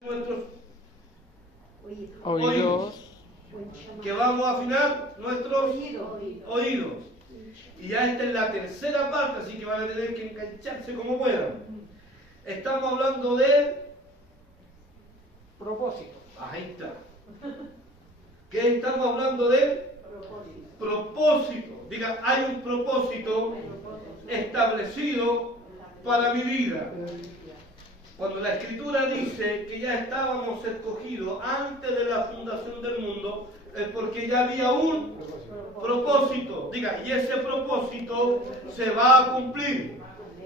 nuestros oídos, que vamos a afinar nuestros oídos. Y ya esta es la tercera parte, así que van a tener que engancharse como puedan. Estamos hablando de propósito. ahí está. ¿Qué estamos hablando de? Propósito. Diga, hay un propósito establecido para mi vida. Cuando la Escritura dice que ya estábamos escogidos antes de la fundación del mundo, es porque ya había un propósito. Diga, y ese propósito se va a cumplir.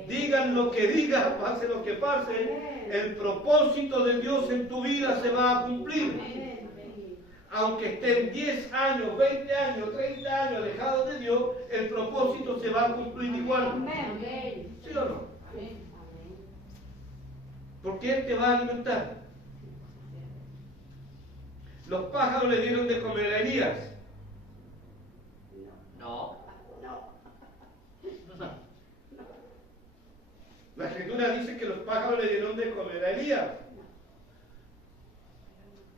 Digan lo que digan, pase lo que pase, el propósito de Dios en tu vida se va a cumplir. Aunque estén 10 años, 20 años, 30 años alejados de Dios, el propósito se va a cumplir igual. ¿Sí o no? Porque Él te va a alimentar. Los pájaros le dieron de comer a Elías. No. La Escritura dice que los pájaros le dieron de comer a Elías.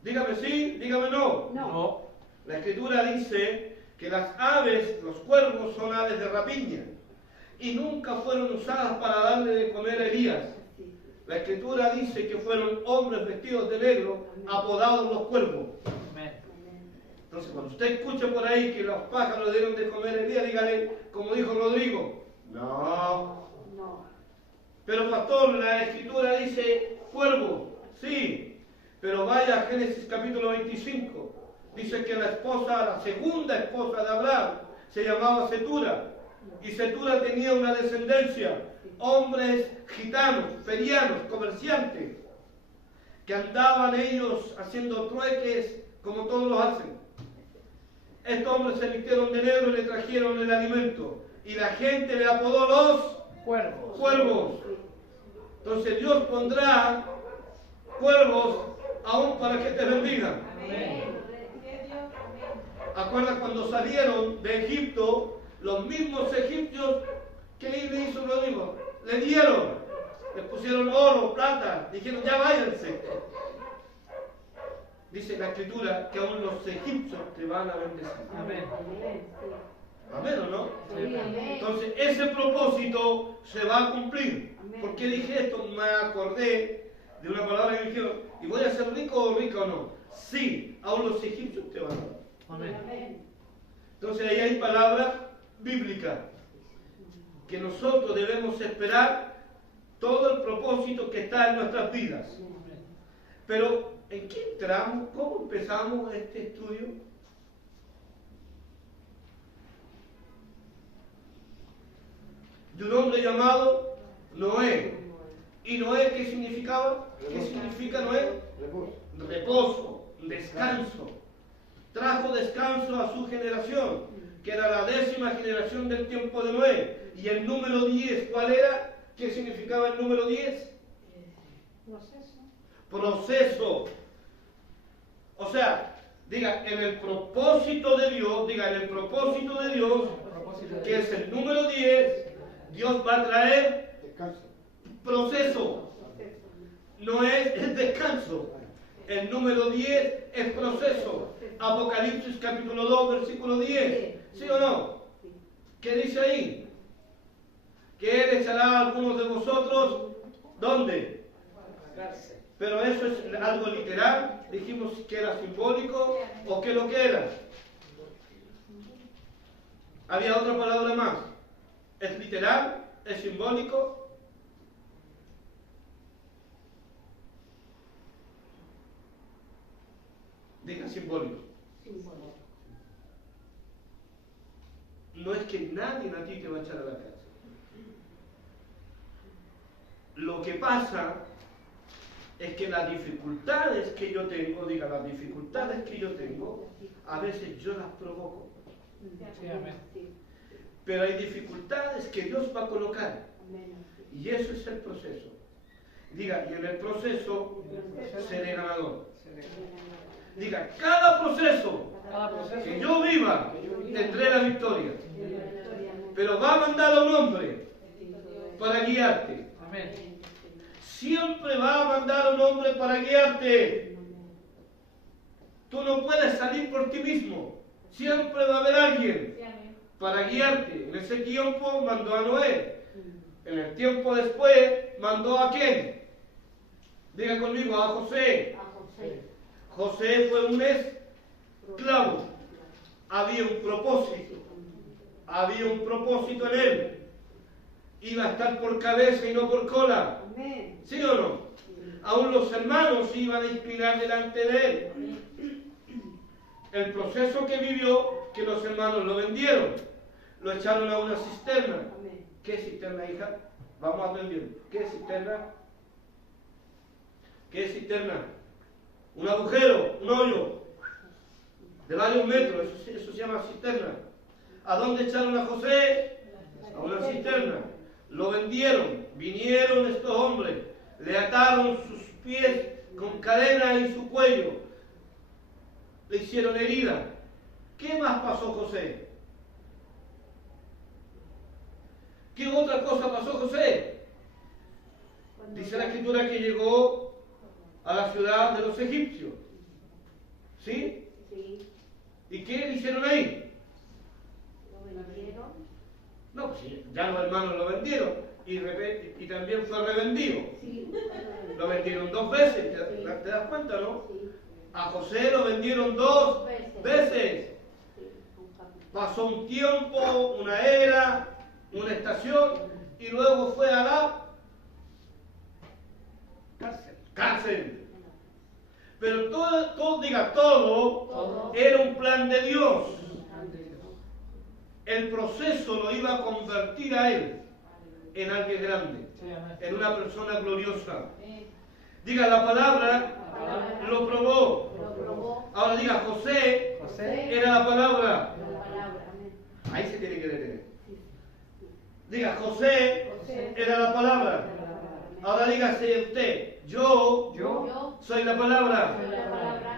Dígame sí, dígame no. No. La Escritura dice que las aves, los cuervos, son aves de rapiña y nunca fueron usadas para darle de comer a Elías. La Escritura dice que fueron hombres vestidos de negro, apodados los cuervos. Entonces, cuando usted escucha por ahí que los pájaros le dieron de comer a Elías, dígale, como dijo Rodrigo, no. Pero pastor, la Escritura dice cuervo, sí. Pero vaya a Génesis capítulo 25. Dice que la esposa, la segunda esposa de Abraham, se llamaba Setura. Y Setura tenía una descendencia, hombres gitanos, ferianos, comerciantes, que andaban ellos haciendo trueques como todos lo hacen. Estos hombres se vistieron de negro y le trajeron el alimento. Y la gente le apodó los cuervos. Entonces Dios pondrá cuervos aún para que te bendigan. ¿Acuerdas cuando salieron de Egipto? Los mismos egipcios, ¿qué le hizo Rodrigo? Le dieron, le pusieron oro, plata, dijeron ya váyanse. Dice la Escritura que aún los egipcios te van a bendecir. Amén. Amén o no. Sí, amén. Entonces ese propósito se va a cumplir. Amén. ¿Por qué dije esto? Me acordé de una palabra que me dijeron, ¿y voy a ser rico o rica o no? Sí, aún los egipcios te van a dar. Amén. Entonces ahí hay palabra bíblica que nosotros debemos esperar todo el propósito que está en nuestras vidas. Pero ¿en qué entramos? ¿Cómo empezamos este estudio? De un hombre llamado Noé. ¿Y Noé qué significaba? ¿Qué significa Noé? Reposo, descanso. Trajo descanso a su generación, que era la 10ª generación del tiempo de Noé. Y el número 10, ¿cuál era? ¿Qué significaba el número 10? Proceso. O sea, diga, en el propósito de Dios, que es el número 10, Dios va a traer proceso. No es el descanso. El número 10 es proceso. Apocalipsis capítulo 2, versículo 10. ¿Sí o no? ¿Qué dice ahí? Que Él echará a algunos de vosotros, ¿dónde? Pero eso es algo literal. Dijimos que era simbólico o que lo que era. Había otra palabra más. ¿Es literal? ¿Es simbólico? Diga simbólico. No es que nadie a ti te va a echar a la cárcel. Lo que pasa es que las dificultades que yo tengo, a veces yo las provoco. Sí, amén. Pero hay dificultades que Dios va a colocar. Y eso es el proceso. Diga, y en el proceso seré ganador. Diga, cada proceso que yo viva, tendré la victoria. Pero va a mandar a un hombre para guiarte. Amén. siempre va a mandar un hombre para guiarte. Tú no puedes salir por ti mismo. Siempre va a haber alguien para guiarte. En ese tiempo mandó a Noé. En el tiempo después mandó a ¿quién? Diga conmigo, a José. José fue un esclavo. Había un propósito. Había un propósito en él. Iba a estar por cabeza y no por cola. ¿Sí o no? Aún los hermanos se iban a inclinar delante de él. El proceso que vivió, que los hermanos lo vendieron. Lo echaron a una cisterna. ¿Qué cisterna, hija? Vamos aprendiendo. ¿Qué cisterna? ¿Qué cisterna? Un agujero, un hoyo de varios metros, eso se llama cisterna. ¿A dónde echaron a José? A una cisterna. Lo vendieron, vinieron estos hombres, le ataron sus pies con cadena y su cuello, le hicieron herida. ¿Qué más pasó José? ¿Qué otra cosa pasó José? Dice la escritura que llegó a la ciudad de los egipcios. ¿Sí? Sí. ¿Y qué le hicieron ahí? ¿Lo vendieron? No, pues sí, ya los hermanos lo vendieron y también fue revendido. Sí. Lo vendieron 2 veces, ¿te das cuenta, no? Sí. A José lo vendieron 2 veces. Sí. Pasó un tiempo, una era, una estación y luego fue a la cárcel. Pero todo era un plan de Dios. El proceso lo iba a convertir a él en alguien grande, en una persona gloriosa. Diga, la palabra lo probó. Ahora diga, José era la palabra. Ahí se tiene que detener. Diga, José era la palabra. Ahora dígase usted, yo soy la palabra.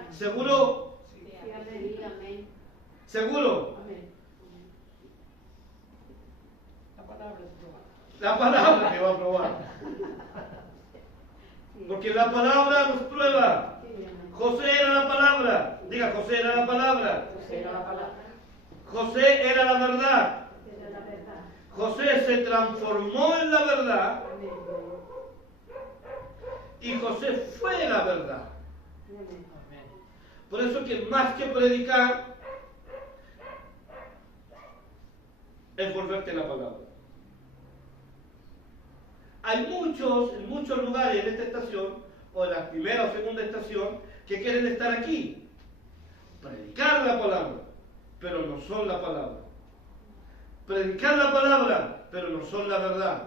¿Seguro? ¿Seguro? La palabra que va a probar. Porque la palabra nos prueba. José era la palabra. Diga, José era la palabra. José era la verdad. José se transformó en la verdad. Y José fue la verdad. Por eso que más que predicar es volverte la palabra. Hay en muchos lugares en esta estación, o en la primera o segunda estación, que quieren estar aquí. Predicar la palabra, pero no son la palabra. Predicar la palabra, pero no son la verdad.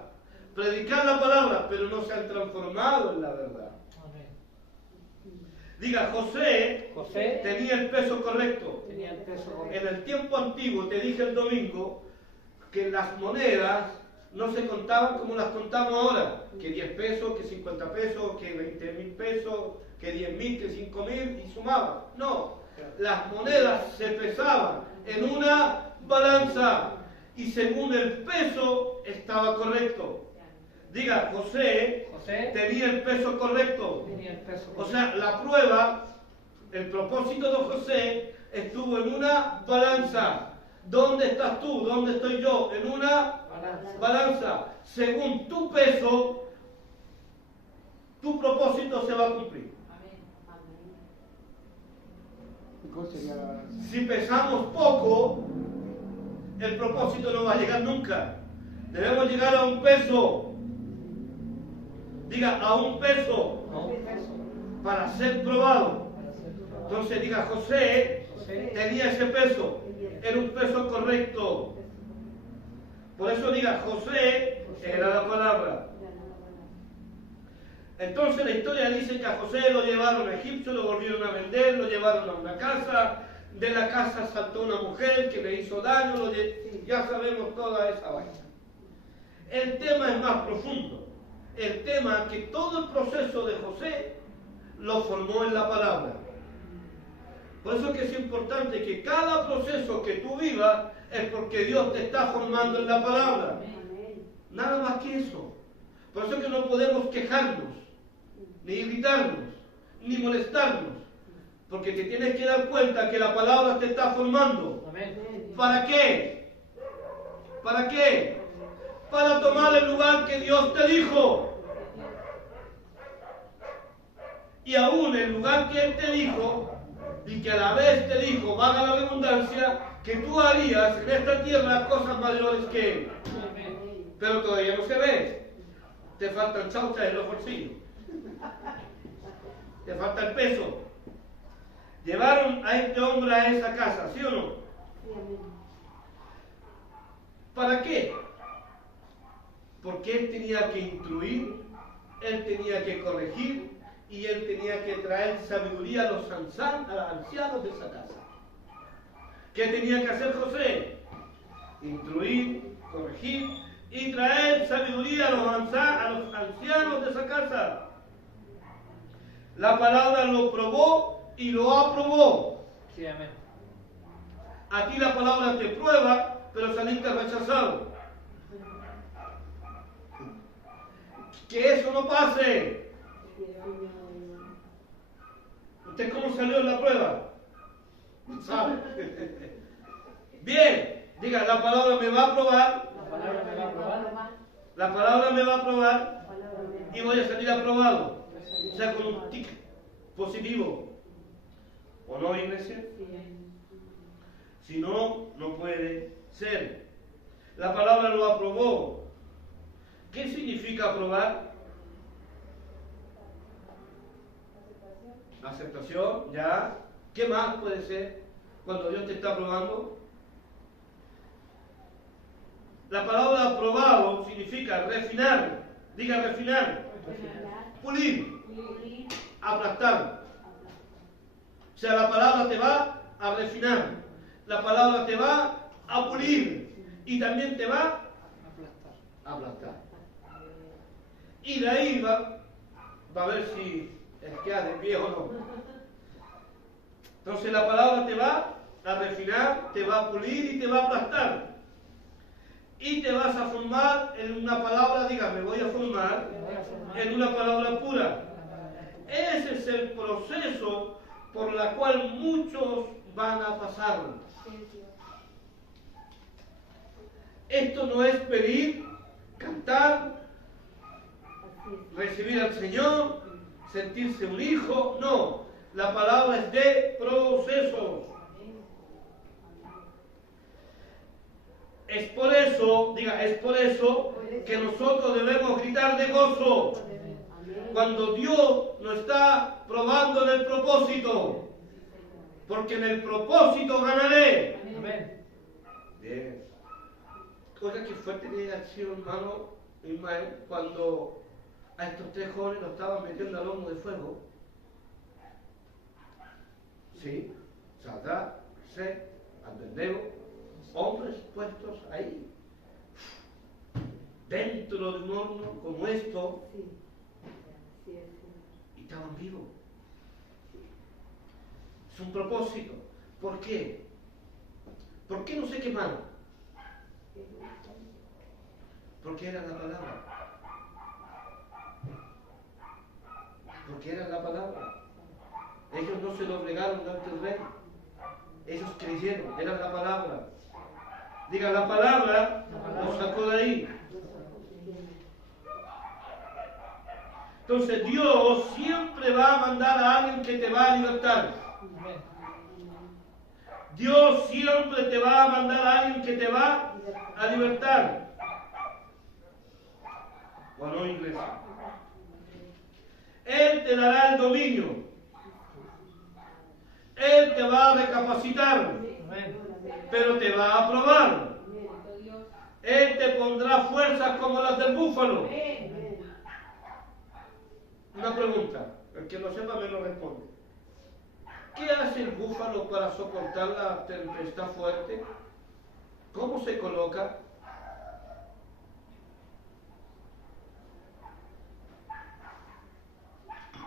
Predicar la palabra, pero no se han transformado en la verdad. Diga, José tenía el peso correcto. En el tiempo antiguo, te dije el domingo, que las monedas no se contaban como las contamos ahora, que 10 pesos, que 50 pesos, que 20.000 pesos, que 10.000, que 5.000 y sumaban. No, las monedas se pesaban en una balanza y según el peso estaba correcto. Diga, José tenía el peso correcto. O sea, la prueba, el propósito de José estuvo en una balanza. ¿Dónde estás tú? ¿Dónde estoy yo? En una balanza. Según tu peso, tu propósito se va a cumplir. Si pesamos poco, el propósito no va a llegar nunca. Debemos llegar a un peso. Diga, a un peso. Para ser probado. Entonces diga, José tenía ese peso. Era un peso correcto. Por eso diga, José era la palabra. Entonces la historia dice que a José lo llevaron a Egipto, lo volvieron a vender, lo llevaron a una casa. De la casa saltó una mujer que le hizo daño. Ya sabemos toda esa vaina. El tema es más profundo. El tema es que todo el proceso de José lo formó en la palabra. Por eso que es importante que cada proceso que tú vivas es porque Dios te está formando en la palabra. Nada más que eso. Por eso que no podemos quejarnos. ni gritarnos, ni molestarnos, porque te tienes que dar cuenta que la palabra te está formando. Amén. ¿Para qué? ¿Para qué? Para tomar el lugar que Dios te dijo. Y aún el lugar que Él te dijo, y que a la vez te dijo, valga la redundancia, que tú harías en esta tierra cosas mayores que Él. Pero todavía no se ve. Te faltan chauchas en los bolsillos. Te falta el peso. Llevaron a este hombre a esa casa, ¿sí o no? ¿Para qué? Porque él tenía que instruir, él tenía que corregir y él tenía que traer sabiduría a los ancianos de esa casa. ¿Qué tenía que hacer José? Instruir, corregir y traer sabiduría a los ancianos de esa casa. La palabra lo probó y lo aprobó. Sí, amén. A ti la palabra te prueba, pero saliste rechazado. Que eso no pase. ¿Usted cómo salió en la prueba? ¿Sabe? Bien, diga, la palabra me va a probar. La palabra me va a probar. La palabra me va a probar y voy a salir aprobado. O sea, con un tic positivo. ¿O no, iglesia? Si no, no puede ser. La palabra lo aprobó. ¿Qué significa aprobar? Aceptación, ya. ¿Qué más puede ser cuando Dios te está aprobando? La palabra aprobado significa refinar. Diga refinar. Pulir. Aplastar. O sea, la palabra te va a refinar. La palabra te va a pulir. Y también te va a aplastar. Y de ahí va a ver si queda de pie o no. Entonces la palabra te va a refinar, te va a pulir y te va a aplastar. Y te vas a formar en una palabra, dígame, voy a formar en una palabra pura. Ese es el proceso por la cual muchos van a pasar. Esto no es pedir, cantar, recibir al Señor, sentirse un hijo, no. La palabra es de procesos. Es por eso, diga, es por eso que nosotros debemos gritar de gozo cuando Dios nos está probando en el propósito, porque en el propósito ganaré. Amén. Bien. Oiga, qué fuerte tiene que ser, hermano Ismael, cuando a estos tres jóvenes los estaban metiendo al horno de fuego. Sí, Sadrach, Mesach, Abednego, hombres puestos ahí, dentro de un horno como esto, y estaban vivos. Es un propósito. ¿Por qué? ¿Por qué no se quemaron? Porque era la palabra. Porque era la palabra. Ellos no se doblegaron ante el rey. Ellos creyeron, era la palabra. Diga, la palabra los sacó de ahí. Entonces Dios siempre va a mandar a alguien que te va a libertar. Dios siempre te va a mandar a alguien que te va a libertar. ¿O no, iglesia? Él te dará el dominio. Él te va a recapacitar. Pero te va a probar. Él te pondrá fuerzas como las del búfalo. Una pregunta. El que lo sepa me lo responde. ¿Qué hace el búfalo para soportar la tempestad fuerte? ¿Cómo se coloca?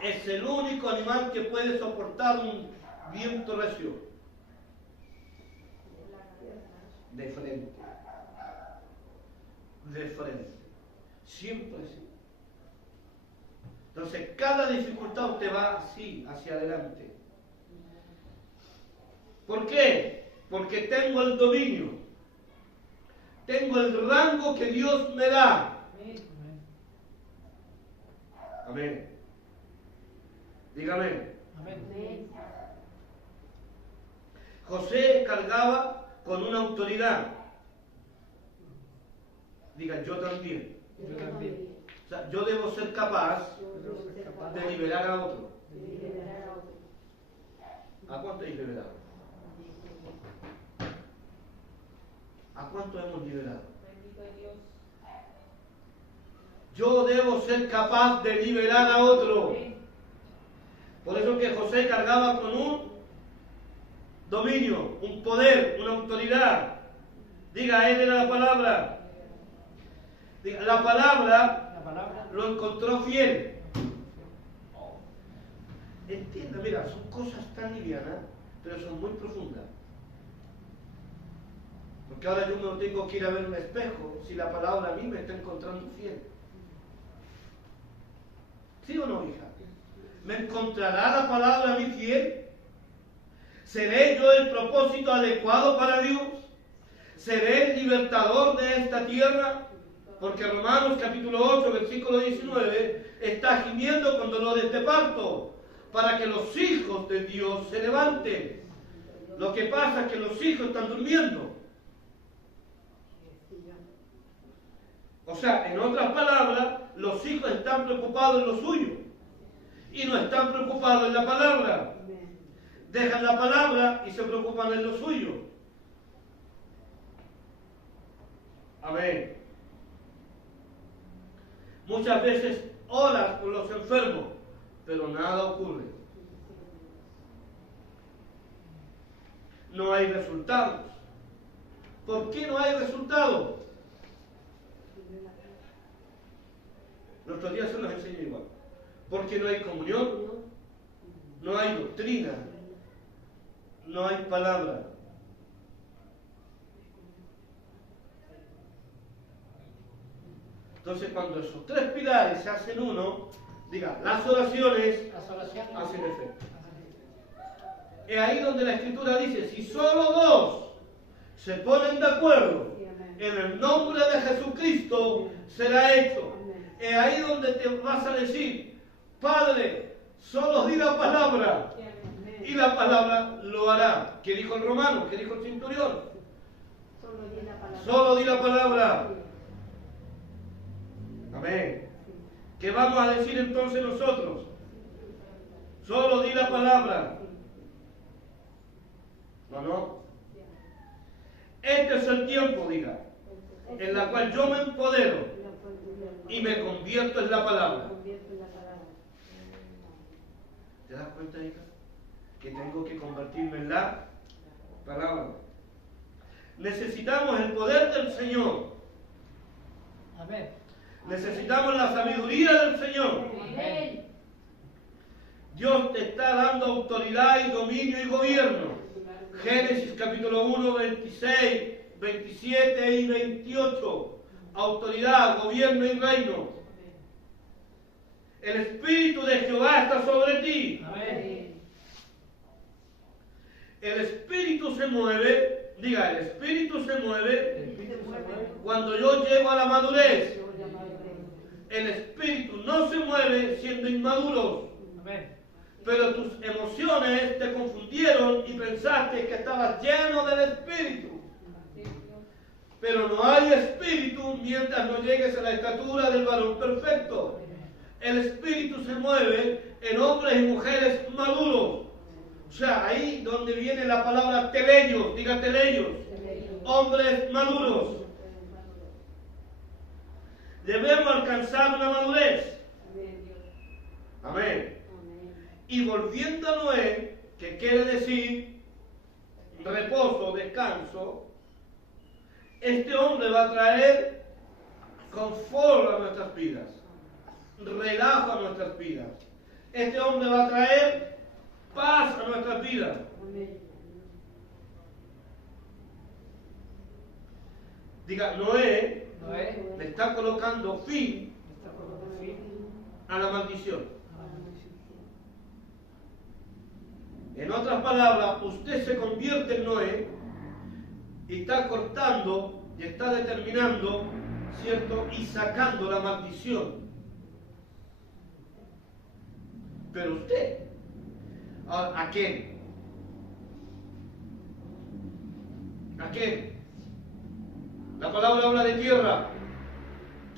Es el único animal que puede soportar un viento recio. De frente. De frente. Siempre así. Entonces, cada dificultad usted va así, hacia adelante. ¿Por qué? Porque tengo el dominio. Tengo el rango que Dios me da. Amén. Dígame. Amén. José cargaba con una autoridad. Diga, yo también. Yo también. O sea, yo debo ser capaz de liberar a otro. ¿A cuánto hay liberado? ¿A cuánto hemos liberado? Yo debo ser capaz de liberar a otro. Por eso que José cargaba con un dominio, un poder, una autoridad. Diga, él era la palabra. Diga, la palabra lo encontró fiel. Entienda, mira, son cosas tan livianas, pero son muy profundas. Porque ahora yo no tengo que ir a ver un espejo si la palabra a mí me está encontrando fiel. ¿Sí o no, hija? ¿Me encontrará la palabra a mí fiel? ¿Seré yo el propósito adecuado para Dios? ¿Seré el libertador de esta tierra? Porque Romanos capítulo 8, versículo 19, está gimiendo con dolores de parto para que los hijos de Dios se levanten. Lo que pasa es que los hijos están durmiendo. O sea, en otras palabras, los hijos están preocupados en lo suyo y no están preocupados en la palabra. Dejan la palabra y se preocupan en lo suyo. Amén. Muchas veces oras por los enfermos, pero nada ocurre. No hay resultados. ¿Por qué no hay resultados? Nuestros días se nos enseña igual. Porque no hay comunión, no hay doctrina, no hay palabra. Entonces, cuando esos tres pilares se hacen uno, diga, las oraciones hacen efecto. Es ahí donde la Escritura dice, si solo dos se ponen de acuerdo en el nombre de Jesucristo, será hecho. Es ahí donde te vas a decir, Padre, solo di la palabra, y la palabra lo hará. ¿Qué dijo el romano? ¿Qué dijo el centurión? Solo di la palabra. Amén. ¿Qué vamos a decir entonces nosotros? Solo di la palabra. No. Este es el tiempo, diga, en la cual yo me empodero y me convierto en la palabra. ¿Te das cuenta, hija? Que tengo que convertirme en la palabra. Necesitamos el poder del Señor. Amén. Necesitamos la sabiduría del Señor. Amén. Dios te está dando autoridad y dominio y gobierno. Génesis capítulo 1, 26, 27 y 28. Autoridad, gobierno y reino. El Espíritu de Jehová está sobre ti. Amén. El Espíritu se mueve, diga, el Espíritu se mueve cuando yo llego a la madurez. El Espíritu no se mueve siendo inmaduros. Amén. Pero tus emociones te confundieron y pensaste que estabas lleno del Espíritu. Pero no hay Espíritu mientras no llegues a la estatura del varón perfecto. El Espíritu se mueve en hombres y mujeres maduros. O sea, ahí donde viene la palabra teleios, diga teleios, hombres maduros. Debemos alcanzar una madurez. Amén. Y volviendo a Noé, que quiere decir reposo, descanso, este hombre va a traer confort a nuestras vidas, relajo a nuestras vidas. Este hombre va a traer paz a nuestras vidas. Diga, Noé le está colocando fin a la maldición. A la maldición. En otras palabras, usted se convierte en Noé y está cortando y está determinando, ¿cierto? Y sacando la maldición. Pero usted, ¿a quién? ¿A quién? La palabra habla de tierra.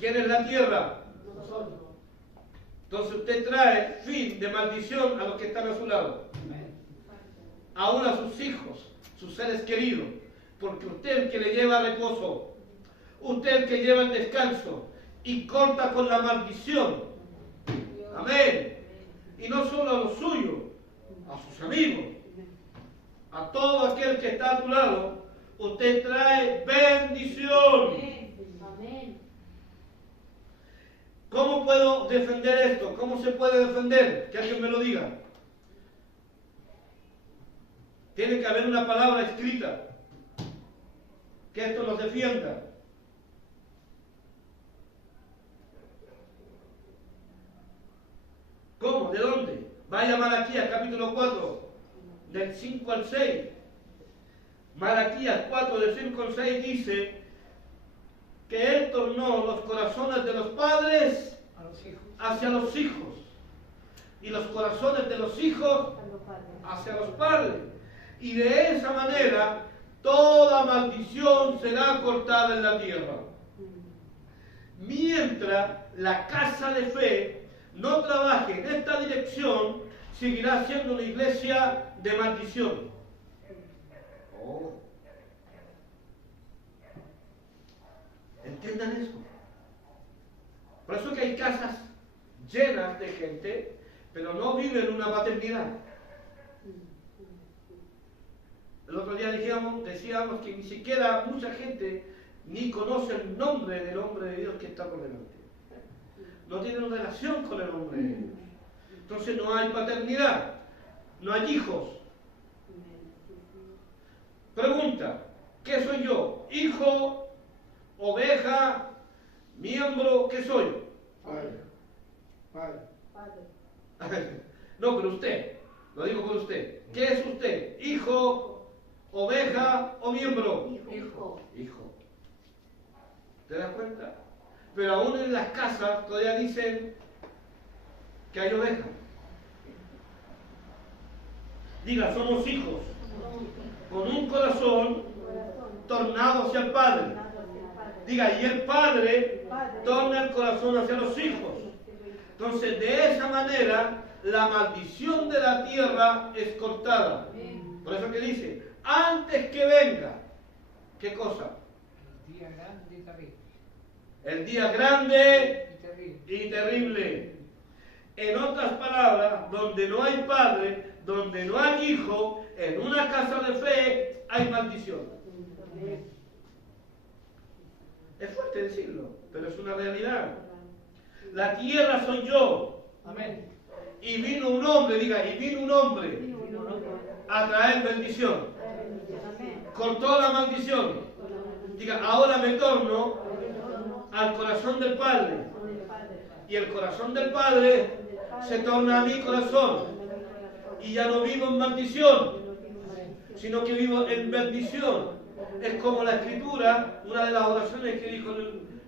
¿Quién es la tierra? Nosotros. Entonces usted trae fin de maldición a los que están a su lado. Amén. Aún a sus hijos, sus seres queridos. Porque usted es el que le lleva reposo. Usted es el que lleva el descanso. Y corta con la maldición. Amén. Y no solo a los suyos, a sus amigos. A todo aquel que está a tu lado, usted trae bendición. Amén. ¿Cómo puedo defender esto? ¿Cómo se puede defender? Que alguien me lo diga. Tiene que haber una palabra escrita que esto nos defienda. ¿Cómo? ¿De dónde? Vaya a Malaquías capítulo 4, del 5 al 6. Malaquías 4, del 5 al 6 dice que Él tornó los corazones de los padres A los hijos. hacia los hijos y los corazones de los hijos A los padres. hacia los padres. Y de esa manera toda maldición será cortada en la tierra. Mientras la casa de fe no trabaje en esta dirección, seguirá siendo una iglesia de maldición. Oh. Entiendan eso. Por eso que hay casas llenas de gente, pero no viven una paternidad. El otro día decíamos que ni siquiera mucha gente ni conoce el nombre del hombre de Dios que está por delante. No tienen relación con el hombre de Dios. Entonces no hay paternidad, no hay hijos. Pregunta, ¿qué soy yo? ¿Hijo, oveja, miembro? ¿Qué soy? Padre. Padre. No, pero usted, lo digo por usted. ¿Qué es usted? ¿Hijo, oveja o miembro? Hijo. Hijo. ¿Te das cuenta? Pero aún en las casas todavía dicen que hay ovejas. Diga, somos hijos con un corazón tornado hacia el Padre. Diga, y el Padre torna el corazón hacia los hijos. Entonces, de esa manera, la maldición de la tierra es cortada. Por eso que dice, antes que venga, ¿qué cosa? El día grande y terrible. El día grande Y terrible. y terrible. En otras palabras, donde no hay padre, donde no hay hijo, en una casa de fe hay maldición. Es fuerte decirlo, pero es una realidad. La tierra soy yo. Amén. Y vino un hombre, diga, y vino un hombre a traer bendición. Cortó la maldición. Diga, ahora me torno al corazón del Padre. Y el corazón del Padre se torna a mi corazón. Y ya no vivo en maldición, sino que vivo en bendición. Es como la Escritura, una de las oraciones que dijo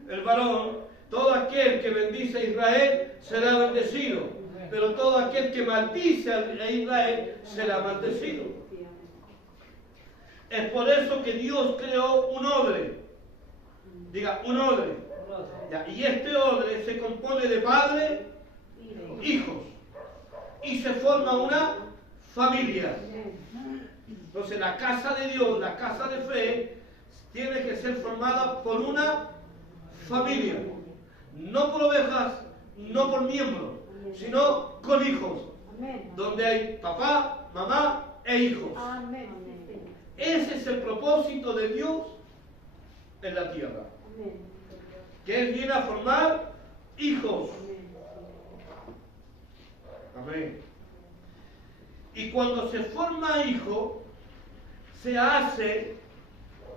el varón: todo aquel que bendice a Israel será bendecido, pero todo aquel que maldice a Israel será maldecido. Es por eso que Dios creó un odre. Diga, un odre. Ya, y este odre se compone de padres, hijos, y se forma una familia. Entonces la casa de Dios, la casa de fe, tiene que ser formada por una familia. No por ovejas, no por miembros, sino con hijos. Donde hay papá, mamá e hijos. Ese es el propósito de Dios en la tierra. Que Él viene a formar hijos. Amén. Y cuando se forma hijo, se hace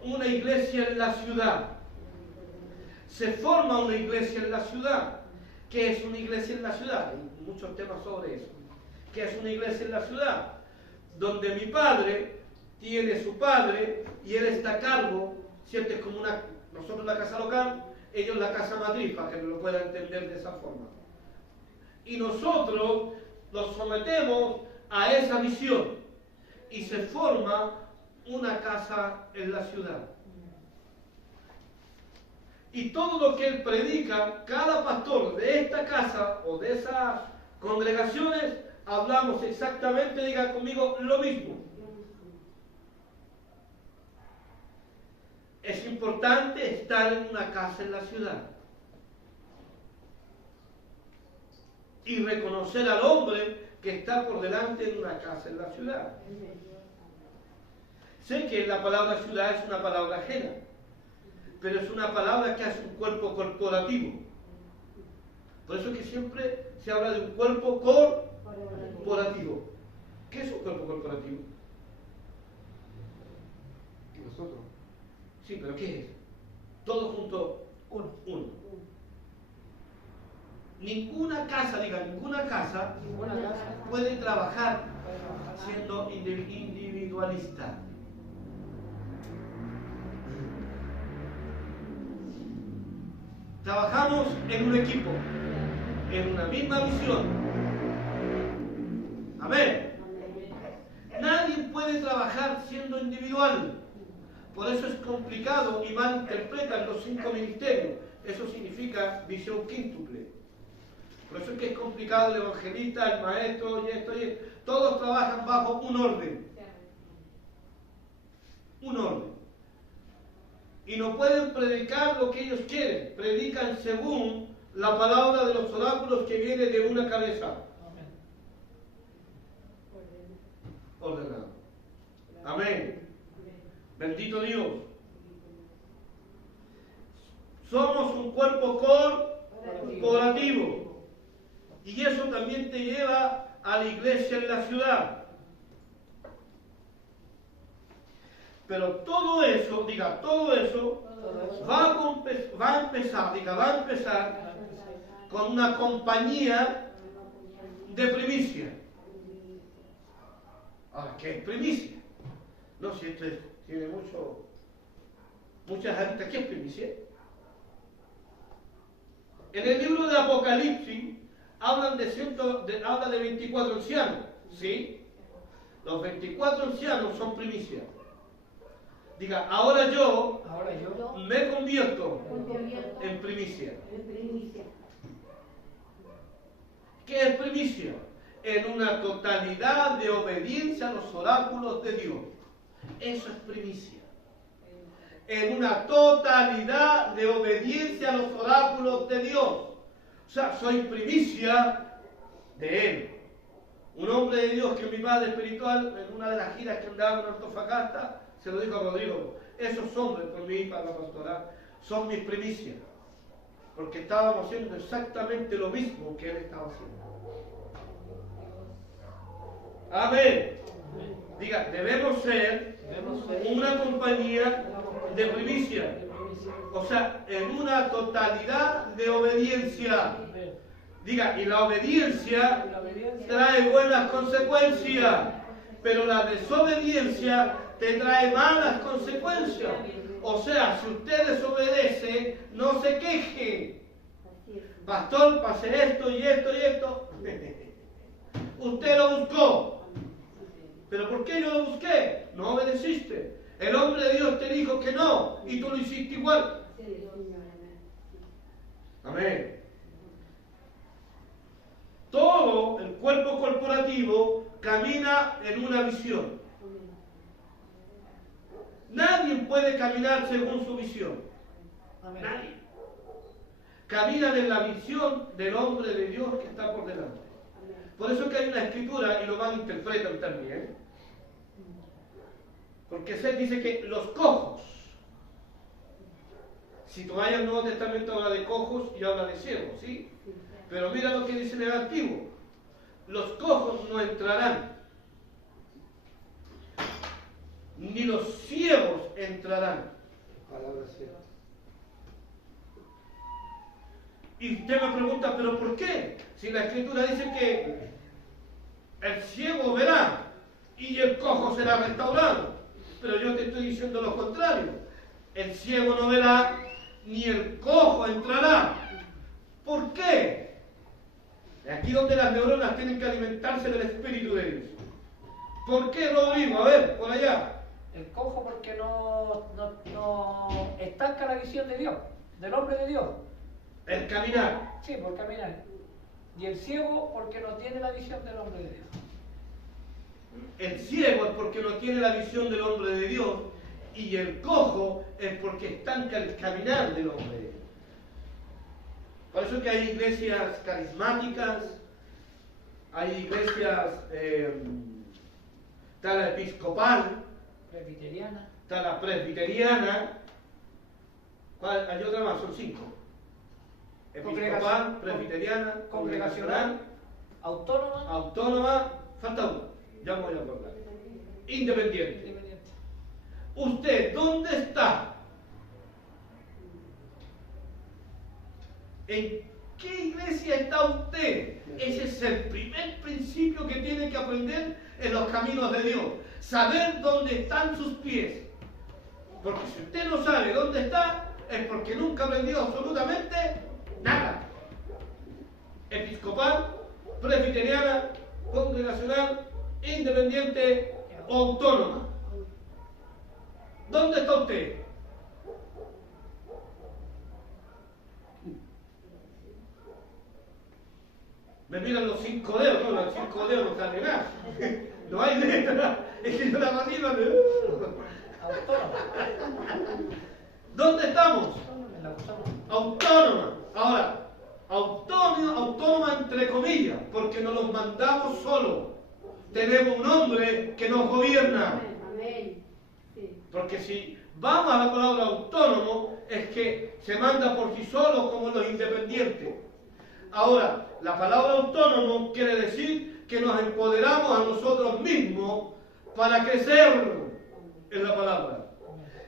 una iglesia en la ciudad. Se forma una iglesia en la ciudad. ¿Qué es una iglesia en la ciudad? Hay muchos temas sobre eso. ¿Qué es una iglesia en la ciudad? Donde mi padre tiene su padre y él está a cargo, ¿cierto? Es como nosotros la casa local, ellos la casa matriz, para que lo puedan entender de esa forma. Y nosotros los sometemos a esa visión y se forma una casa en la ciudad. Y todo lo que él predica, cada pastor de esta casa o de esas congregaciones, hablamos exactamente, diga conmigo, lo mismo. Es importante estar en una casa en la ciudad y reconocer al hombre que está por delante de una casa en la ciudad. Sé que la palabra ciudad es una palabra ajena, pero es una palabra que hace un cuerpo corporativo. Por eso es que siempre se habla de un cuerpo corporativo. ¿Qué es un cuerpo corporativo? Nosotros. Sí, pero ¿qué es? Todo junto, uno. Ninguna casa, diga, ninguna casa puede trabajar siendo individualista. Trabajamos en un equipo, en una misma visión. Amén. Nadie puede trabajar siendo individual. Por eso es complicado y mal interpretan los 5 ministerios. Eso significa visión quíntuple. Por eso es que es complicado el evangelista, el maestro y esto y esto. Todos trabajan bajo un orden. Un orden. Y no pueden predicar lo que ellos quieren. Predican según la palabra de los oráculos que viene de una cabeza. Ordenado. Amén. Bendito Dios. Somos un cuerpo corporativo. Y eso también te lleva a la iglesia en la ciudad. Pero todo eso, diga, todo eso va a empezar con una compañía de primicia. Ahora, ¿qué es primicia? No, si esto tiene muchas aristas. ¿Qué es primicia? En el libro de Apocalipsis habla de 24 ancianos, ¿sí? Los 24 ancianos son primicia. Diga, ahora yo me convierto en primicia. ¿Qué es primicia? En una totalidad de obediencia a los oráculos de Dios. Eso es primicia. En una totalidad de obediencia a los oráculos de Dios. O sea, soy primicia de Él. Un hombre de Dios que mi padre espiritual, en una de las giras que andaba en Antofagasta, se lo dijo a Rodrigo: esos hombres por mí para la pastoral son mis primicias. Porque estábamos haciendo exactamente lo mismo que Él estaba haciendo. Amén. Diga, debemos ser una compañía de primicia. O sea, en una totalidad de obediencia. Diga, y la obediencia trae buenas consecuencias, pero la desobediencia te trae malas consecuencias. O sea, si usted desobedece, no se queje. Pastor, pasé esto y esto y esto. Usted lo buscó. ¿Pero por qué yo lo busqué? No obedeciste. El hombre de Dios te dijo que no y tú lo hiciste igual. Amén. Todo el cuerpo corporativo camina en una visión. Nadie puede caminar según su visión. Nadie. Caminan en la visión del hombre de Dios que está por delante. Por eso es que hay una escritura y lo malinterpretan también. Porque se dice que los cojos, si tú vayas al Nuevo Testamento habla de cojos y habla de ciegos, ¿sí? Pero mira lo que dice en el Antiguo: los cojos no entrarán, ni los ciegos entrarán. Palabra cierta. Y usted me pregunta, ¿pero por qué? Si la Escritura dice que el ciego verá y el cojo será restaurado. Pero yo te estoy diciendo lo contrario. El ciego no verá ni el cojo entrará. ¿Por qué? Aquí donde las neuronas tienen que alimentarse del Espíritu de Dios. ¿Por qué, Rodrigo? A ver, por allá. El cojo porque no estanca la visión de Dios, del hombre de Dios. El caminar. Sí, por caminar. Y el ciego porque no tiene la visión del hombre de Dios. El ciego es porque no tiene la visión del hombre de Dios y el cojo es porque estanca el caminar del hombre de Dios. Por eso es que hay iglesias carismáticas, hay iglesias, está la episcopal, Presbiteriana. está la presbiteriana, hay otra más, son 5. Episcopal, presbiteriana, congregacional, autónoma, autónoma, falta uno, ya me voy a acordar. Independiente. independiente. ¿Usted dónde está? ¿En qué iglesia está usted? Ese es el primer principio que tiene que aprender en los caminos de Dios. Saber dónde están sus pies. Porque si usted no sabe dónde está, es porque nunca aprendió absolutamente nada. Episcopal, presbiteriana, congregacional, independiente o autónoma. ¿Dónde está usted? Me miran los 5 dedos, no, los 5 dedos no sale nada. No hay letra. Es que yo la arriba me... Autónoma. ¿Dónde estamos? En la autónoma. Autónoma. Ahora, autónoma entre comillas, porque nos los mandamos solos. Tenemos un hombre que nos gobierna. Amén. Sí. Porque si vamos a la palabra autónomo, es que se manda por sí solo como los independientes. Ahora, la palabra autónomo quiere decir que nos empoderamos a nosotros mismos para crecer en la palabra.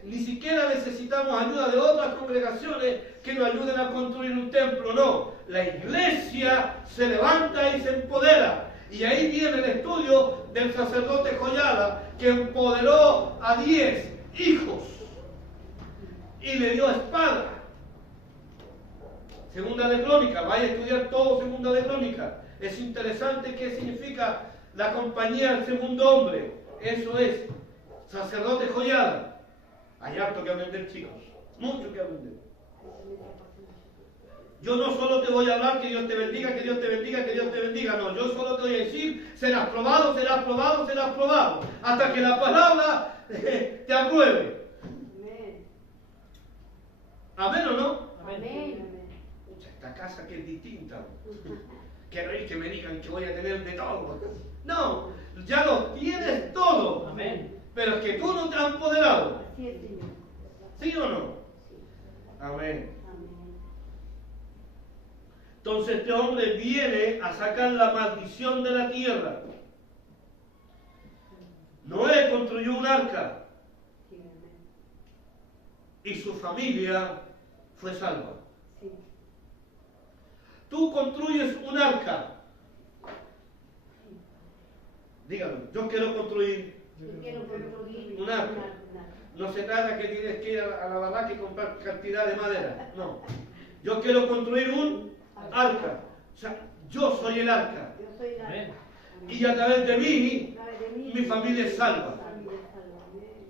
Ni siquiera necesitamos ayuda de otras congregaciones que nos ayuden a construir un templo, no. La iglesia se levanta y se empodera. Y ahí viene el estudio del sacerdote Joyada, que empoderó a 10 hijos y le dio espada. Segunda de Crónica, vaya a estudiar todo Segunda de Crónica. Es interesante qué significa la compañía del segundo hombre. Eso es, sacerdote Joyada. Hay harto que aprender, chicos, mucho que aprender. Yo no solo te voy a hablar que Dios te bendiga, que Dios te bendiga, que Dios te bendiga. No, yo solo te voy a decir, serás probado, serás probado, serás probado. Hasta que la palabra te apruebe. Amén. ¿Amén o no? Amén. Esta casa que es distinta. Quiero ir que me digan que voy a tener de todo. No, ya lo tienes todo. Amén. Pero es que tú no te has empoderado. Así es, Señor. ¿Sí o no? Amén. Amén. Entonces este hombre viene a sacar la maldición de la tierra. Noé construyó un arca Sí, amén. y su familia fue salva. Sí. Tú construyes un arca. Dígalo, yo quiero construir. Yo quiero construir Un arca. un arca. No se trata que tienes que ir a la barraca y comprar cantidad de madera. No. Yo quiero construir un arca. O sea, yo soy el arca. Yo soy la Amén. arca. Y a través de mí, Sabe de mí, mi familia es salva. mi familia es salva. Amén.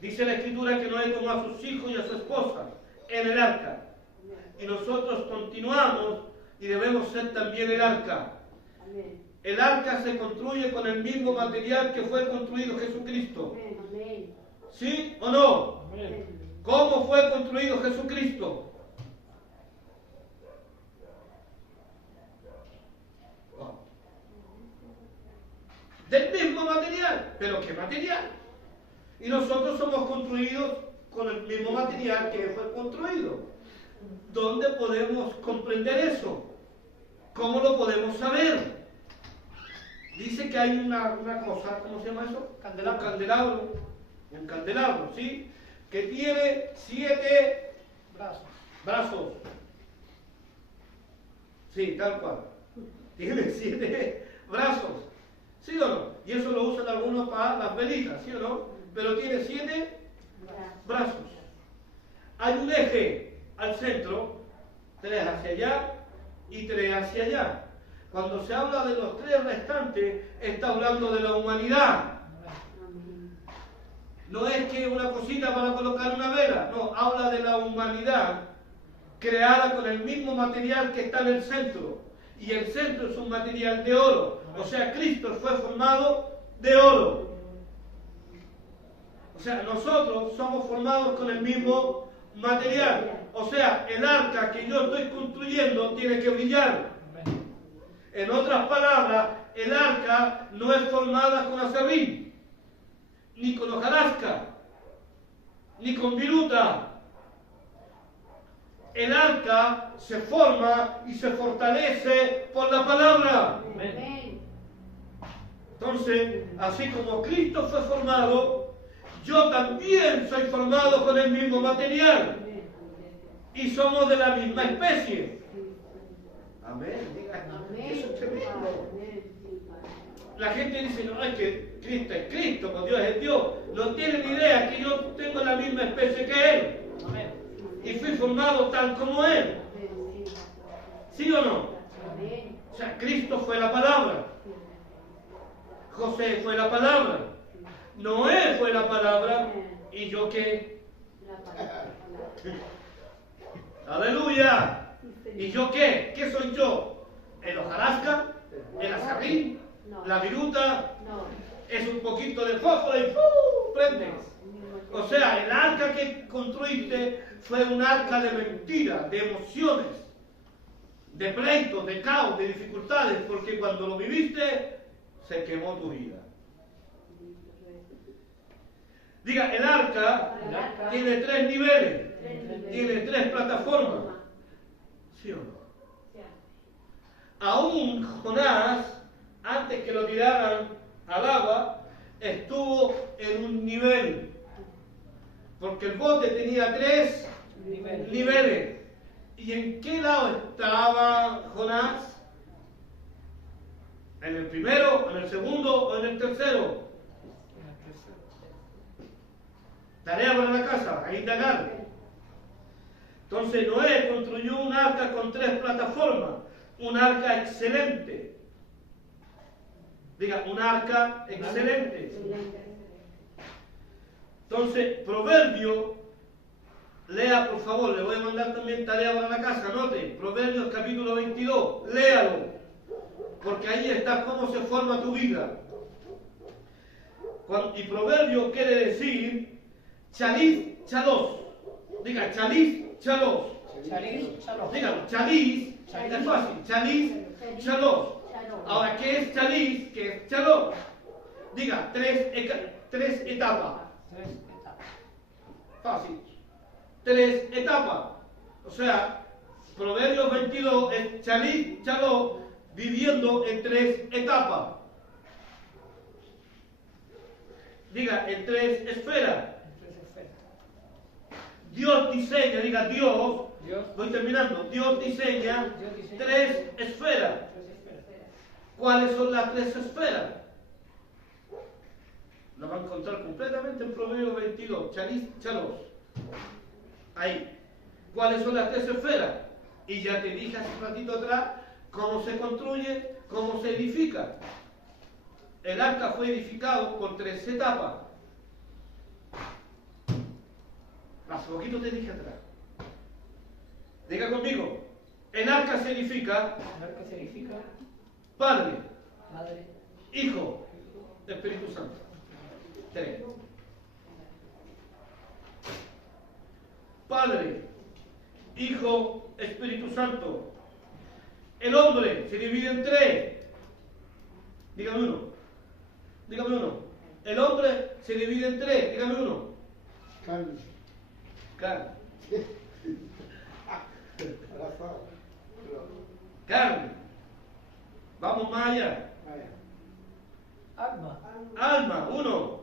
Dice la Escritura que Noé tomó a sus hijos y a su esposa en el arca. Y nosotros continuamos y debemos ser también el arca. Amén. El arca se construye con el mismo material que fue construido Jesucristo. Amén. Amén. ¿Sí o no? Amén. ¿Cómo fue construido Jesucristo? Del mismo material. ¿Pero qué material? Y nosotros somos construidos con el mismo material que fue construido. ¿Dónde podemos comprender eso? ¿Cómo lo podemos saber? Dice que hay una cosa, ¿cómo se llama eso? Candelabro. Un candelabro, ¿sí? Que tiene 7 Brazos. brazos. Sí, tal cual. Tiene 7 brazos. ¿Sí o no? Y eso lo usan algunos para las velitas, ¿sí o no? Pero tiene 7 brazos. Hay un eje al centro, 3 hacia allá y 3 hacia allá. Cuando se habla de los 3 restantes, está hablando de la humanidad. No es que una cosita para colocar una vela, no, habla de la humanidad creada con el mismo material que está en el centro. Y el centro es un material de oro. O sea, Cristo fue formado de oro. O sea, nosotros somos formados con el mismo material. O sea, el arca que yo estoy construyendo tiene que brillar. En otras palabras, el arca no es formada con aserrín, ni con hojarasca, ni con viruta. El arca se forma y se fortalece por la palabra. Amén. Entonces, así como Cristo fue formado, yo también soy formado con el mismo material. Y somos de la misma especie. Amén. Diga, eso es tremendo. La gente dice, no, es que Cristo es Cristo, pues Dios es Dios. No tienen idea que yo tengo la misma especie que Él. Amén. Y fui formado tal como Él. ¿Sí o no? Amén. O sea, Cristo fue la palabra. José fue la palabra. Noé fue la palabra. ¿Y yo qué? La palabra. ¡Aleluya! ¿Y yo qué? ¿Qué soy yo? ¿El hojarasca? ¿El aserrín? ¿La viruta? No. Es un poquito de fósforo y prendes. O sea, el arca que construiste fue un arca de mentiras, de emociones, de pleitos, de caos, de dificultades, porque cuando lo viviste, se quemó tu vida. Diga, el arca tiene 3 niveles, tiene 3 plataformas. ¿Sí o no? Aún Jonás, antes que lo tiraran al agua, estuvo en un nivel. Porque el bote tenía 3 niveles. ¿Y en qué lado estaba Jonás? ¿En el primero, en el segundo o en el tercero? Tarea para la casa, a indagar. Entonces Noé construyó un arca con 3 plataformas. Un arca excelente. Diga, un arca excelente. Entonces, Proverbio, lea por favor, le voy a mandar también tarea para la casa, anote, Proverbios capítulo 22, léalo, porque ahí está cómo se forma tu vida. Y Proverbio quiere decir chaliz, chalos. Diga, chaliz, chalos. Chaliz, chalos. Dígalo, chaliz, es fácil, chaliz, chalos. Ahora, ¿qué es chaliz? ¿Qué es chalos? Diga, 3 etapas. 3 etapas. Fácil. 3 etapas. O sea, Proverbios 22 es chaliz, chalos, viviendo en 3 etapas. Diga, en 3 esferas. Dios diseña, diga Dios, voy terminando, Dios diseña 3 esferas. ¿Cuáles son las 3 esferas? Lo van a encontrar completamente en Proverbios 22, chaliz, chalos. Ahí. ¿Cuáles son las 3 esferas? Y ya te dije hace un ratito atrás cómo se construye, cómo se edifica. El arca fue edificado por 3 etapas. Hace poquito te dije atrás. Diga conmigo. El arca se edifica. El arca se edifica. Padre, Padre, Hijo, Espíritu Santo. 3. Padre, Hijo, Espíritu Santo. El hombre se divide en 3. Dígame uno. Dígame uno. El hombre se divide en 3. Dígame uno. Carne. Carne. Carne. Vamos más allá. alma, Alma, 1.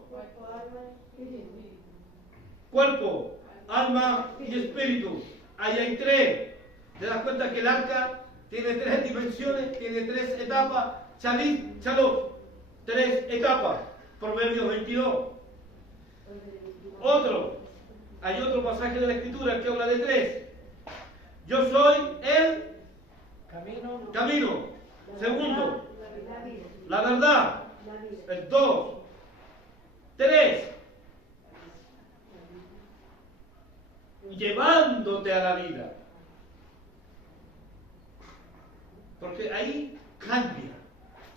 Cuerpo, alma y espíritu. Ahí hay 3. ¿Te das cuenta que el arca tiene 3 dimensiones, tiene 3 etapas. Chalit, chalot, 3 etapas. Proverbios 22. Hay otro pasaje de la Escritura que habla de 3. Yo soy el camino. Segundo, la verdad. El 2. 3. Llevándote a la vida. Porque ahí cambia.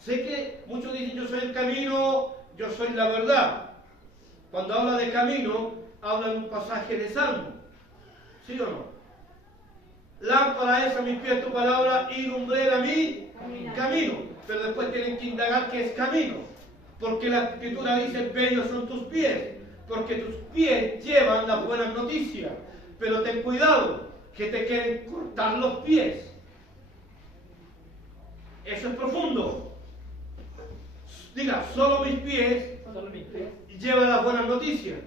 Sé que muchos dicen yo soy el camino, yo soy la verdad. Cuando habla de camino, habla en un pasaje de Salmo. ¿Sí o no? Lámpara es a mis pies tu palabra y lumbrera mi camino. Pero después tienen que indagar qué es camino. Porque la Escritura dice, bellos son tus pies. Porque tus pies llevan las buenas noticias. Pero ten cuidado, que te quieren cortar los pies. Eso es profundo. Diga, solo mis pies llevan las buenas noticias.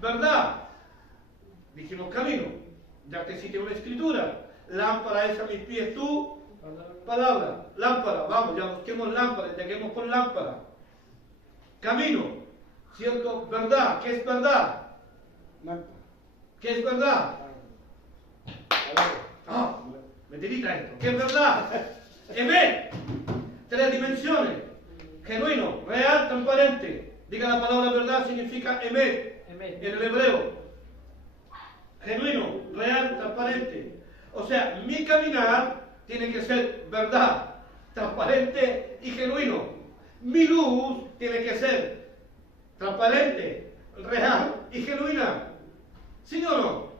¿Verdad? Dijimos camino. Ya te cité una escritura. Lámpara es a mis pies tu palabra. Lámpara, vamos, ya busquemos lámpara, lleguemos por lámpara. Camino, ¿cierto? Verdad, ¿qué es verdad? ¿Qué es verdad? Mentirita esto, ¿qué es verdad? Emet, 3 dimensiones. Genuino, real, transparente. Diga la palabra verdad, significa emet en el hebreo. Genuino, real, transparente. O sea, mi caminar tiene que ser verdad, transparente y genuino. Mi luz tiene que ser transparente, real y genuina. ¿Sí o no?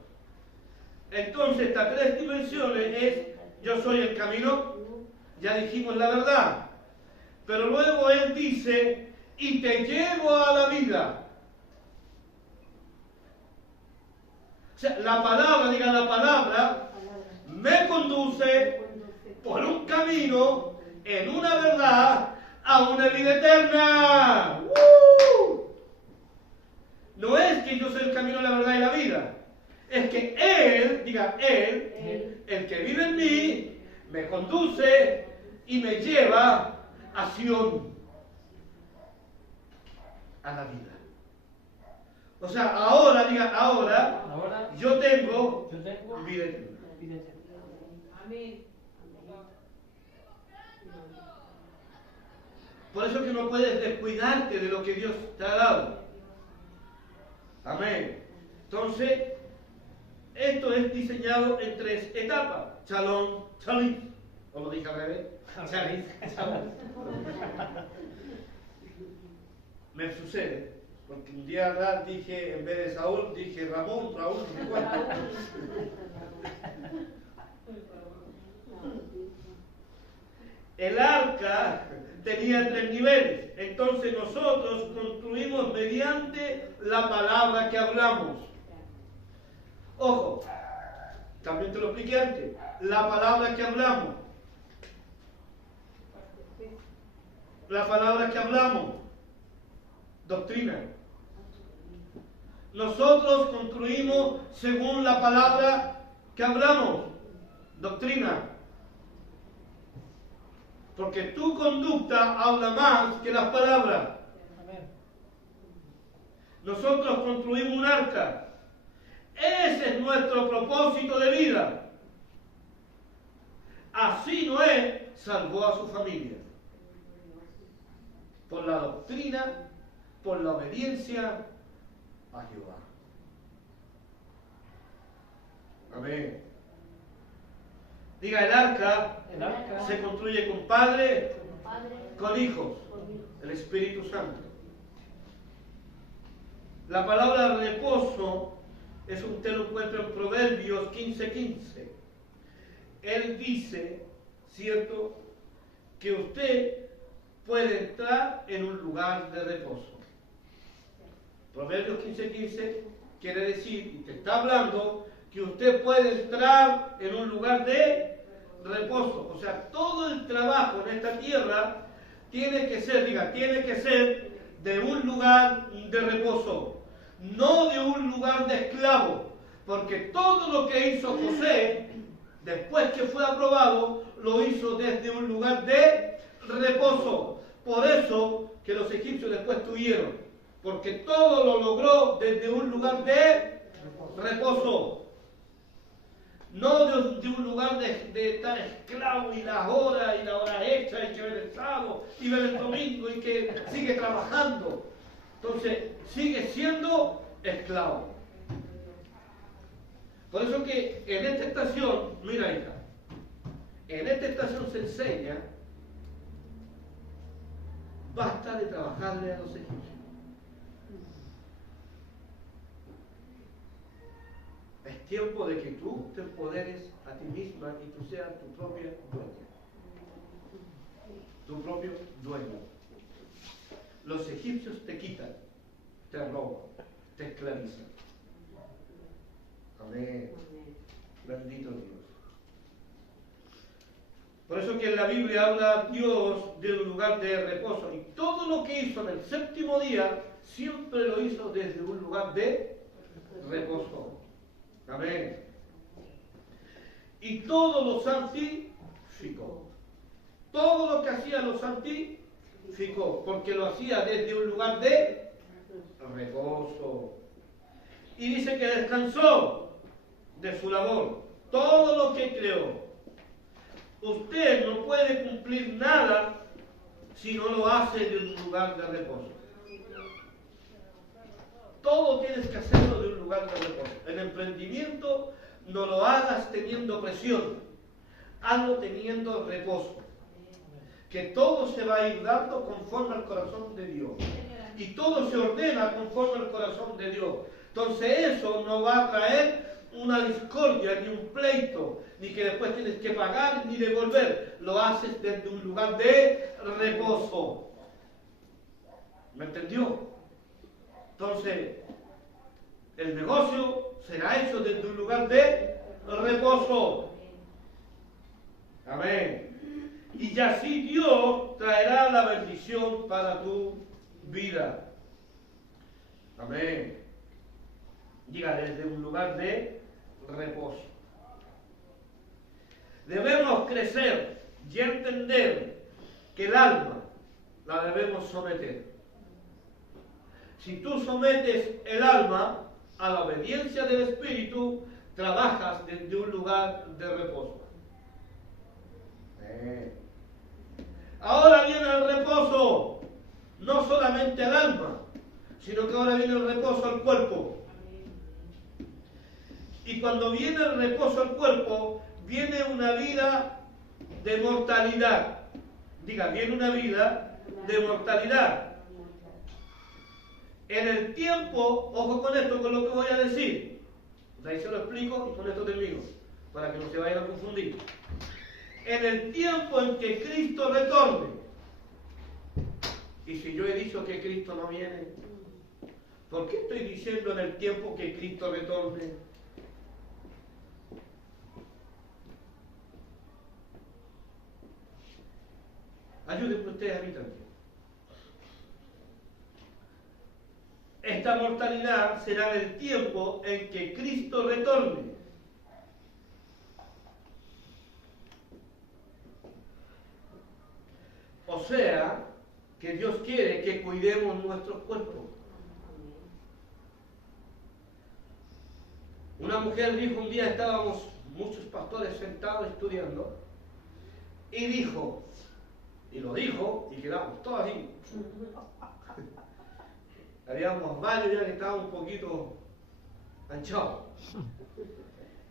Entonces, estas 3 dimensiones es, yo soy el camino, ya dijimos la verdad. Pero luego él dice, y te llevo a la vida. O sea, la palabra, diga la palabra, me conduce por un camino, en una verdad, a una vida eterna. No es que yo soy el camino, la verdad y la vida. Es que Él, diga Él, el que vive en mí, me conduce y me lleva a Sion, a la vida. O sea, ahora, diga ahora yo tengo vida eterna. Amén. Por eso que no puedes descuidarte de lo que Dios te ha dado. Amén. Entonces, esto es diseñado en 3 etapas. Shalom, chalit. ¿O lo dije al revés? Chalit, shalom. Me sucede, porque un día dije, en vez de Saúl, dije Raúl, no me acuerdo. El arca tenía 3 niveles. Entonces nosotros construimos mediante la palabra que hablamos. Ojo, también te lo expliqué antes. La palabra que hablamos. La palabra que hablamos. Doctrina. Nosotros construimos según la palabra que hablamos. Doctrina. Porque tu conducta habla más que las palabras. Nosotros construimos un arca. Ese es nuestro propósito de vida. Así Noé salvó a su familia. Por la doctrina, por la obediencia a Jehová. Amén. Diga, el arca se construye con padre, con hijos, el Espíritu Santo. La palabra reposo es usted lo encuentra en Proverbios 15:15. Él dice, ¿cierto?, que usted puede entrar en un lugar de reposo. Proverbios 15:15 quiere decir, y te está hablando, que usted puede entrar en un lugar de reposo. O sea, todo el trabajo en esta tierra tiene que ser, tiene que ser de un lugar de reposo, no de un lugar de esclavo. Porque todo lo que hizo José, después que fue aprobado, lo hizo desde un lugar de reposo. Por eso que los egipcios después tuvieron, porque todo lo logró desde un lugar de reposo. No de un lugar de estar esclavo y las horas y la hora hecha y que ver el sábado y ver el domingo y que sigue trabajando. Entonces sigue siendo esclavo. Por eso que en esta estación, mira hija, en esta estación se enseña, basta de trabajarle a los egipcios. Es tiempo de que tú te empoderes a ti misma y tú seas tu propia dueña. Tu propio dueño. Los egipcios te quitan, te roban, te esclavizan. Amén. Bendito Dios. Por eso que en la Biblia habla Dios de un lugar de reposo. Y todo lo que hizo en el séptimo día, siempre lo hizo desde un lugar de reposo. Amén. Y todo lo santificó. Todo lo que hacía lo santificó, porque lo hacía desde un lugar de reposo. Y dice que descansó de su labor. Todo lo que creó. Usted no puede cumplir nada si no lo hace de un lugar de reposo. Todo tienes que hacerlo de un lugar de reposo. El emprendimiento no lo hagas teniendo presión, hazlo teniendo reposo. Que todo se va a ir dando conforme al corazón de Dios. Y todo se ordena conforme al corazón de Dios. Entonces eso no va a traer una discordia, ni un pleito, ni que después tienes que pagar, ni devolver. Lo haces desde un lugar de reposo. ¿Me entendió? Entonces, el negocio será hecho desde un lugar de reposo. Amén. Y así Dios traerá la bendición para tu vida. Amén. Diga, desde un lugar de reposo. Debemos crecer y entender que el alma la debemos someter. Si tú sometes el alma a la obediencia del Espíritu, trabajas desde un lugar de reposo. Ahora viene el reposo, no solamente al alma, sino que ahora viene el reposo al cuerpo. Y cuando viene el reposo al cuerpo, viene una vida de mortalidad. Diga, viene una vida de mortalidad. En el tiempo, ojo con esto, con lo que voy a decir. Ahí se lo explico y con esto termino, para que no se vayan a confundir. En el tiempo en que Cristo retorne, y si yo he dicho que Cristo no viene, ¿por qué estoy diciendo en el tiempo que Cristo retorne? Ayúdenme ustedes a mí también. Esta mortalidad será en el tiempo en que Cristo retorne. O sea, que Dios quiere que cuidemos nuestros cuerpos. Una mujer dijo un día, estábamos muchos pastores sentados estudiando, y dijo, y lo dijo, y quedamos todos así. Habíamos varios ya que estaban un poquito manchados.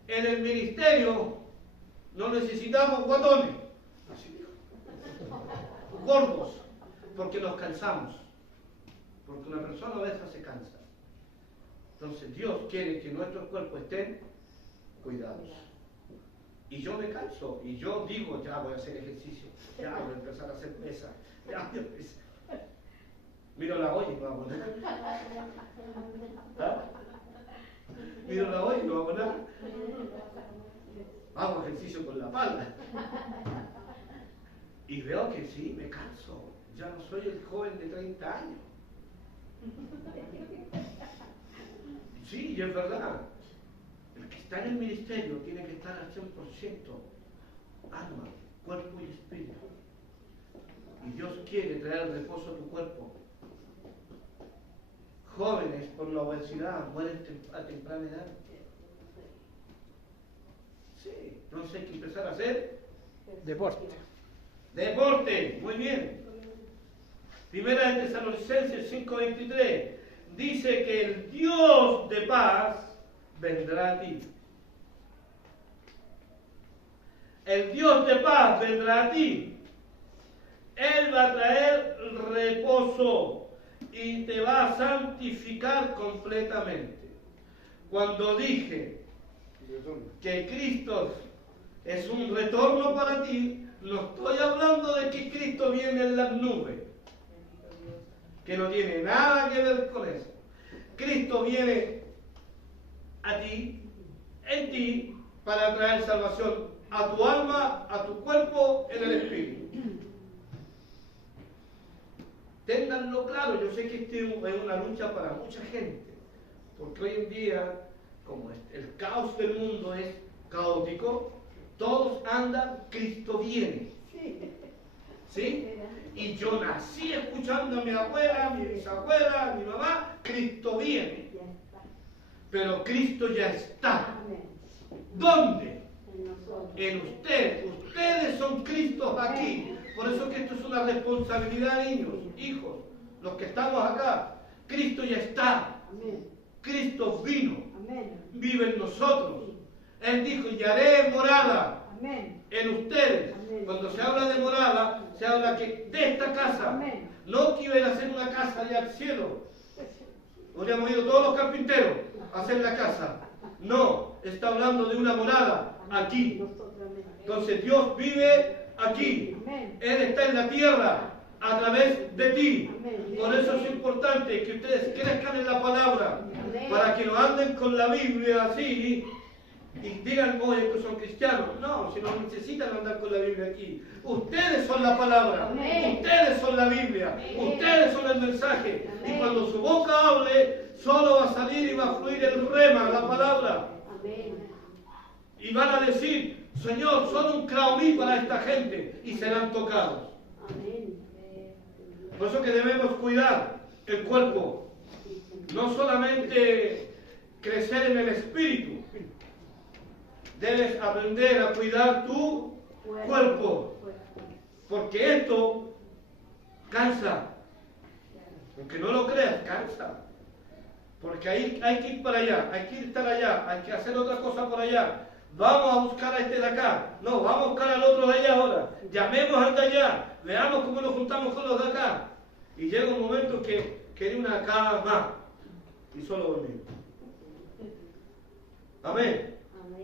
En el ministerio no necesitamos guatones, así dijo, gordos, porque nos cansamos, porque una persona a veces se cansa. Entonces Dios quiere que nuestros cuerpos estén cuidados. Y yo me canso, y yo digo, ya voy a hacer ejercicio, ya voy a empezar a hacer pesas, ya voy a empezar. Miro la olla y no hago nada. ¿Ah? Miro la olla y no hago nada. Hago ejercicio con la palma. Y veo que sí, me canso. Ya no soy el joven de 30 años. Sí, y es verdad. el que está en el ministerio tiene que estar al 100% alma, cuerpo y espíritu. Y Dios quiere traer reposo a tu cuerpo. Jóvenes por la obesidad mueren a temprana edad. Sí, entonces hay que empezar a hacer Deporte. deporte. Muy bien. Primera de Tesalonicenses 5:23 dice que el Dios de paz vendrá a ti. El Dios de paz vendrá a ti. Él va a traer reposo y te va a santificar completamente. Cuando dije que Cristo es un retorno para ti, no estoy hablando de que Cristo viene en las nubes, que no tiene nada que ver con eso. Cristo viene a ti, en ti, para traer salvación a tu alma, a tu cuerpo, en el espíritu. Ténganlo claro, yo sé que este es una lucha para mucha gente, porque hoy en día, como el caos del mundo es caótico, todos andan, Cristo viene. ¿Sí? Y yo nací escuchando a mi abuela, a mi bisabuela, a mi mamá, Cristo viene. Pero Cristo ya está. ¿Dónde? En ustedes. Ustedes son Cristos aquí. Por eso que esto es una responsabilidad, niños, hijos, los que estamos acá. Cristo ya está. Cristo vino. Vive en nosotros. Él dijo, y haré morada en ustedes. Cuando se habla de morada, se habla que de esta casa, no que iba a hacer una casa allá al cielo. Habríamos ido todos los carpinteros a hacer la casa. No, está hablando de una morada aquí. Entonces Dios vive aquí. Él está en la tierra a través de ti. Por eso es importante que ustedes crezcan en la palabra, para que no anden con la Biblia así y digan, oye, estos son cristianos. No, si no necesitan andar con la Biblia aquí. Ustedes son la palabra, ustedes son la Biblia, ustedes son el mensaje. Y cuando su boca hable, solo va a salir y va a fluir el rema, la palabra. Y van a decir, Señor, son un craumí para esta gente, y serán tocados. Por eso que debemos cuidar el cuerpo, no solamente crecer en el espíritu, debes aprender a cuidar tu cuerpo, porque esto cansa, aunque no lo creas, cansa, porque ahí hay que ir para allá, hay que estar allá, hay que hacer otra cosa por allá. Vamos a buscar a este de acá, no, vamos a buscar al otro de allá ahora, llamemos al de allá, veamos cómo nos juntamos con los de acá. Y llega un momento que quería una cama y solo dormir. Amén.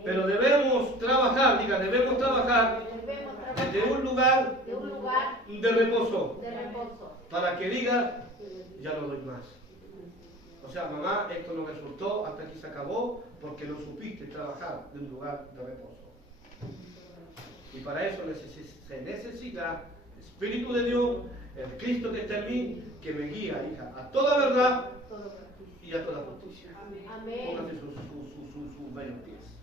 Pero debemos trabajar, diga, debemos trabajar de un lugar de reposo, para que diga, ya no doy más. O sea, mamá, esto no resultó, hasta aquí se acabó, porque no supiste trabajar de un lugar de reposo. Y para eso se necesita el Espíritu de Dios, el Cristo que está en mí, que me guía, hija, a toda verdad y a toda justicia. Póngase sus bellos pies.